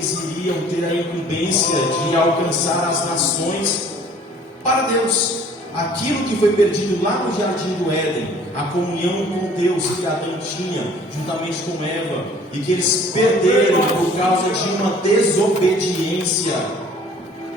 eles iriam ter a incumbência de alcançar as nações para Deus. Aquilo que foi perdido lá no Jardim do Éden, a comunhão com Deus que Adão tinha, juntamente com Eva, e que eles perderam por causa de uma desobediência.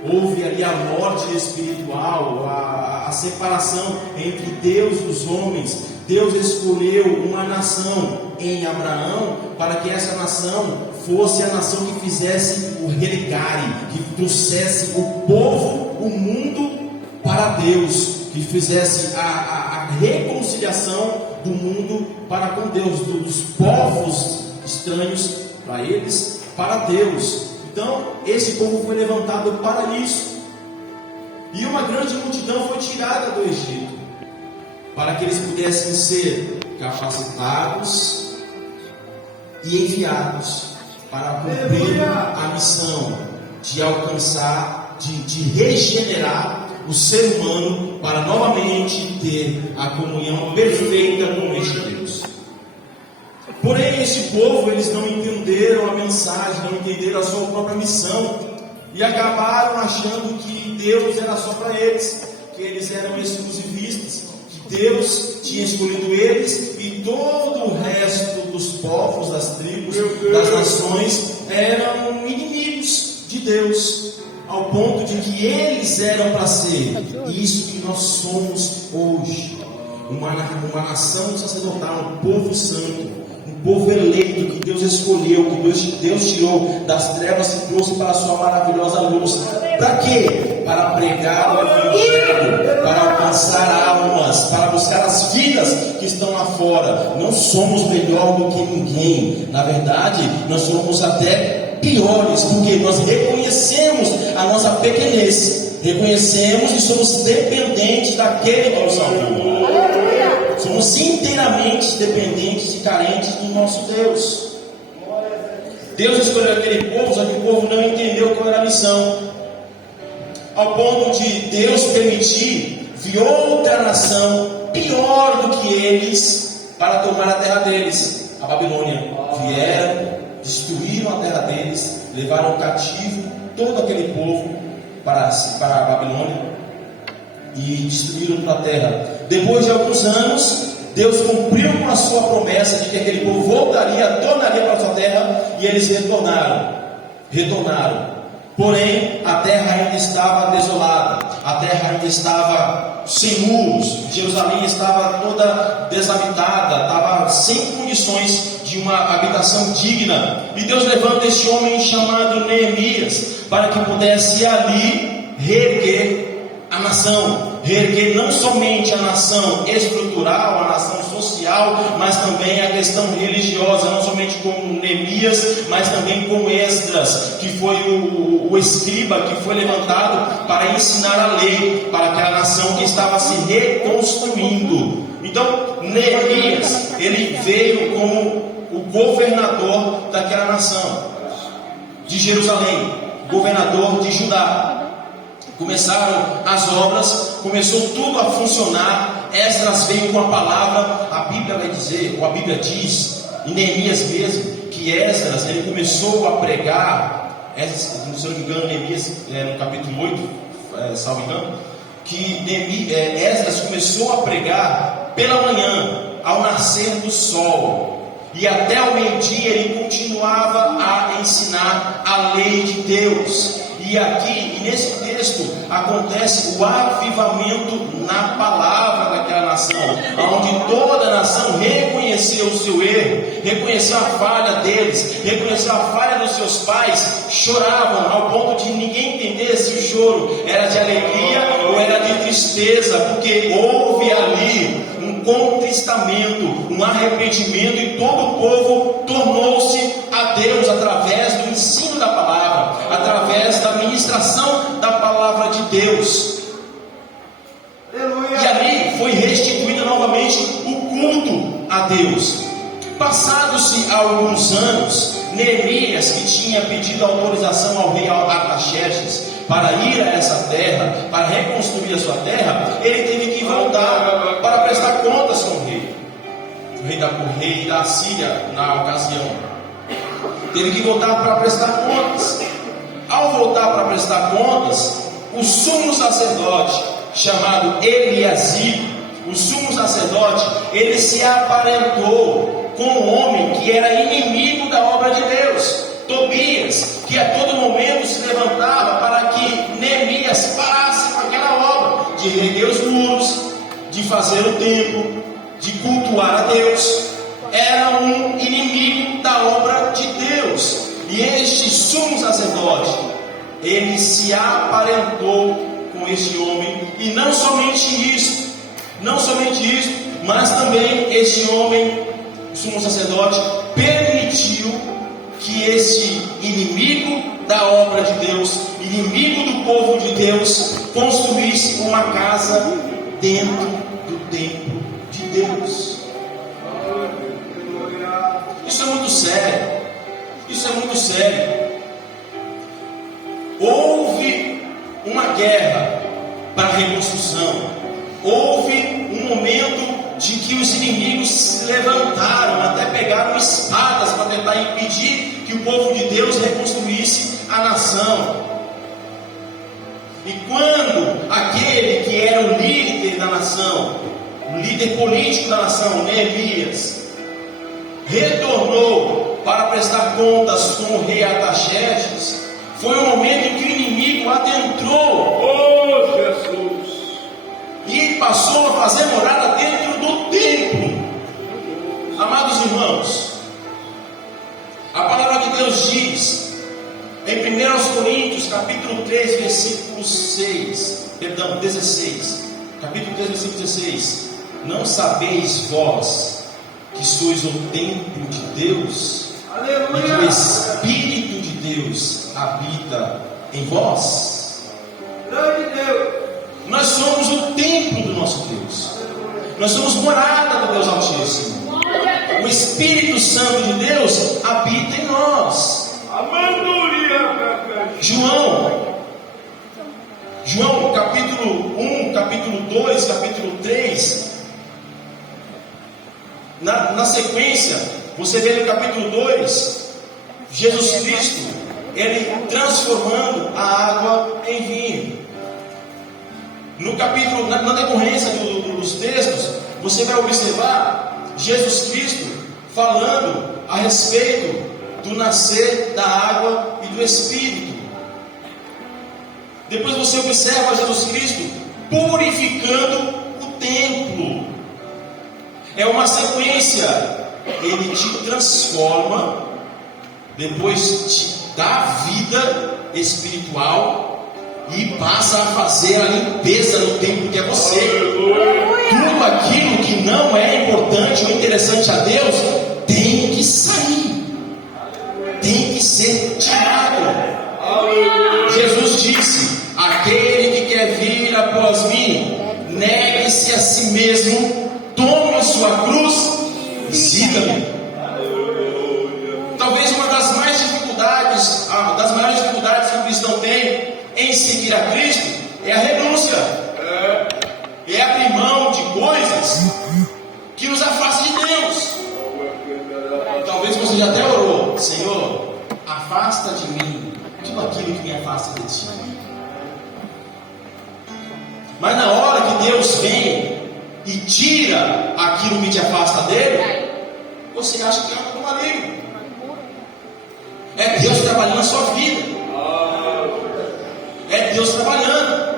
Houve ali a morte espiritual, a separação entre Deus e os homens. Deus escolheu uma nação em Abraão para que essa nação fosse a nação que fizesse o religare, que trouxesse o povo, o mundo para Deus, que fizesse a reconciliação do mundo para com Deus, dos povos estranhos para eles, para Deus. Então, esse povo foi levantado para isso. E uma grande multidão foi tirada do Egito, para que eles pudessem ser capacitados e enviados para cumprir a missão de alcançar, de regenerar o ser humano, para novamente ter a comunhão perfeita com este Deus. Porém, esse povo, eles não entenderam a mensagem, não entenderam a sua própria missão, e acabaram achando que Deus era só para eles, que eles eram exclusivistas, que Deus tinha escolhido eles, e todo o resto dos povos, das tribos, das nações, eram inimigos de Deus, ao ponto de que eles eram para ser isso que nós somos hoje, uma nação sacerdotal, um povo santo, um povo eleito que Deus escolheu, que Deus tirou das trevas e trouxe para a sua maravilhosa luz. Para quê? Para pregar o Evangelho, para alcançar almas, para buscar as vidas que estão lá fora. Não somos melhor do que ninguém, na verdade, nós somos até piores, porque nós reconhecemos a nossa pequenez, reconhecemos e somos dependentes daquele que nos salvou. Somos inteiramente dependentes e carentes do nosso Deus. Deus escolheu aquele povo, só que o povo não entendeu qual era a missão, ao ponto de Deus permitir vir outra nação pior do que eles para tomar a terra deles, a Babilônia. Vieram, destruíram a terra deles, levaram cativo todo aquele povo para a Babilônia e destruíram toda a terra. Depois de alguns anos, Deus cumpriu com a sua promessa de que aquele povo tornaria para a sua terra, e eles retornaram. Porém, a terra ainda estava desolada, a terra ainda estava sem muros, Jerusalém estava toda deshabitada, estava sem condições de uma habitação digna. E Deus levanta este homem chamado Neemias para que pudesse ali reerguer a nação, reerguer não somente a nação estrutural, a nação social, mas também a questão religiosa, não somente com Neemias, mas também com Esdras, que foi o escriba que foi levantado para ensinar a lei para aquela nação que estava se reconstruindo. Então, Neemias, ele veio como o governador daquela nação, de Jerusalém, governador de Judá. Começaram as obras, começou tudo a funcionar. Esdras veio com a palavra. A Bíblia vai dizer, ou a Bíblia diz, em Neemias mesmo, que Esdras, ele começou a pregar. Se não me engano, Neemias, no capítulo 8, salvo engano, que Esdras começou a pregar pela manhã, ao nascer do sol, e até o meio-dia ele continuava a ensinar a lei de Deus. E aqui, nesse texto, acontece o avivamento na palavra daquela nação, onde toda a nação reconheceu o seu erro, reconheceu a falha deles, reconheceu a falha dos seus pais, choravam ao ponto de ninguém entender se o choro era de alegria ou era de tristeza, porque houve ali um contristamento, um arrependimento, e todo o povo tornou-se a Deus através do ensino da palavra, através da ministração da palavra de Deus. E ali foi restituído novamente o culto a Deus. Passados-se alguns anos, Neemias, que tinha pedido autorização ao rei Artaxerxes para ir a essa terra, para reconstruir a sua terra, ele teve que voltar para prestar contas com o rei da Síria na ocasião. Teve que voltar para prestar contas. voltar para prestar contas, o sumo sacerdote, chamado Eliasib, o sumo sacerdote, ele se aparentou com um homem que era inimigo da obra de Deus, Tobias, que a todo momento se levantava para que Neemias parasse com aquela obra de reerguer os muros, de fazer o templo, de cultuar a Deus. Era um inimigo da obra de Deus. E este sumo sacerdote, ele se aparentou com este homem. E não somente isso, mas também este homem, o sumo sacerdote, permitiu que esse inimigo da obra de Deus, inimigo do povo de Deus, construísse uma casa dentro do templo de Deus. Isso é muito sério. Isso é muito sério. Houve uma guerra para a reconstrução. Houve um momento de que os inimigos se levantaram, até pegaram espadas para tentar impedir que o povo de Deus reconstruísse a nação. E quando aquele que era o líder da nação, o líder político da nação, Neemias, retornou para prestar contas com o rei Artaxerxes, foi o momento em que o inimigo adentrou, Oh Jesus! e passou a fazer morada dentro do templo. Amados irmãos, a palavra de Deus diz em 1 Coríntios capítulo 3 versículo 16, capítulo 3 versículo 16: não sabeis vós que sois o templo de Deus, e que o Espírito de Deus habita em vós? Glória a Deus! Nós somos o templo do nosso Deus. Nós somos morada do Deus Altíssimo. O Espírito Santo de Deus habita em nós. João capítulo 1, capítulo 2, capítulo 3. Na sequência, você vê no capítulo 2, Jesus Cristo, ele transformando a água em vinho. No capítulo, na decorrência dos textos, você vai observar Jesus Cristo falando a respeito do nascer da água e do Espírito. Depois você observa Jesus Cristo purificando o templo. É uma sequência. Ele te transforma, depois te dá vida espiritual e passa a fazer a limpeza no templo que é você. Tudo aquilo que não é importante ou interessante a Deus tem que sair, tem que ser tirado. Jesus disse: aquele que quer vir após mim, negue-se a si mesmo, tome sua cruz e siga-me. Talvez uma das maiores dificuldades que o cristão tem em seguir a Cristo é a renúncia, é abrir mão de coisas que nos afastam de Deus. Talvez você já até orou: Senhor, afasta de mim tudo aquilo que me afasta de ti. Mas na hora que Deus vem e tira aquilo que te afasta dele, você acha que é algo do maligno. É Deus trabalhando na sua vida. É Deus trabalhando.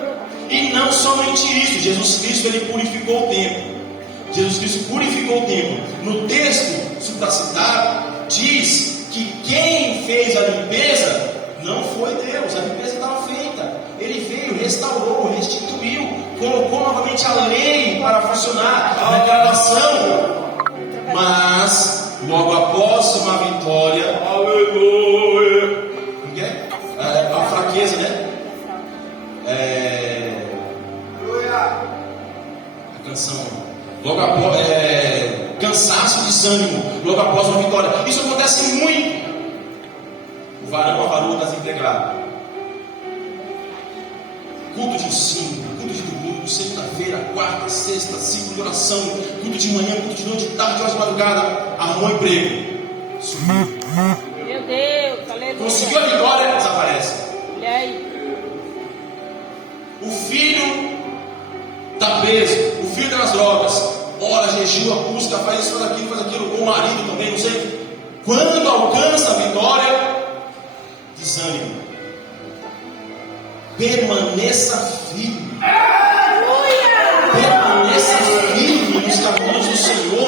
E não somente isso, Jesus Cristo ele purificou o templo. Jesus Cristo purificou o templo. No texto supracitado diz que quem fez a limpeza não foi Deus. A limpeza estava feita. Ele veio, restaurou, restituiu, colocou novamente a lei para funcionar, a declaração. Mas logo após uma vitória, Aleluia! a fraqueza, né? A canção, logo após cansaço de desânimo, logo após uma vitória. Isso acontece muito. O varão, a varoa está desempregado. Culto de ensino, culto de domingo, segunda-feira, quarta, sexta, ciclo de oração, culto de manhã, culto de noite, tarde, horas de madrugada, arrumou emprego, sumiu. Meu Deus, aleluia. Conseguiu a vitória, desaparece. Olha aí. está preso, o filho está nas drogas, ora, jejua, busca, faz isso, faz aquilo, o marido também, não sei. Quando alcança a vitória, desânimo. Permaneça firme.